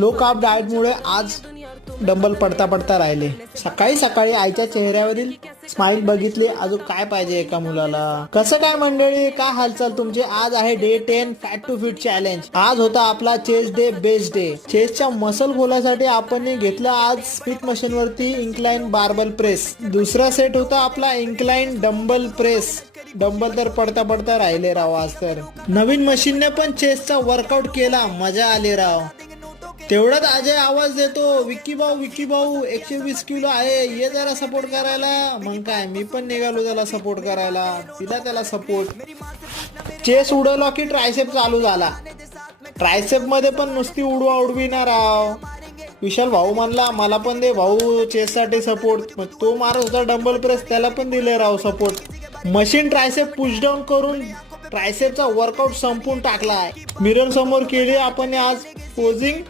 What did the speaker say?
Low carb डाएटमुळे आज dumbbell पडता पडता राहिले. सकाळी सकाळी आईच्या चेहऱ्यावरील स्माइल बघितली. अजून काय पाहिजे एका मुलाला. कसं काय मंडळी, काय हालचाल तुमचे. आज आहे day 10 fat to fit challenge. आज होता आपला चेस्ट डे, बेस्ट डे. चेस्टच्या मसल खोलासाठी आपण घेतलं आज स्पीड मशीन वरती इन्क्लाइन बार्बल प्रेस. दुसरा सेट होता आपला इन्क्लाइन डंबल प्रेस. डंबल तर पडता पडता राहिले राव. आज तर नवीन मशीनने पण चेस्टचा वर्कआउट केला, मजा आली राव. तेवढ्यात अजय आवाज देतो, विक्की भाऊ 120 किलो आहे, ये जरा सपोर्ट करायला. मग काय, मी पण निघालो त्याला सपोर्ट करायला. दिला त्याला सपोर्ट. चेस उडवला की ट्रायसेप चालू झाला. ट्रायसेप मध्ये पण नुसती उडवा उडवी ना राव. विशाल भाऊ म्हणला मला पण दे भाऊ चेस साठी सपोर्ट. मग तो मारत होता डंबल प्रेस, त्याला पण दिले राव support. Machine tricep push down करून ट्रायसेपचा वर्कआउट संपून टाकला आहे. मिरर समोर केली आपण आज पोजिंग.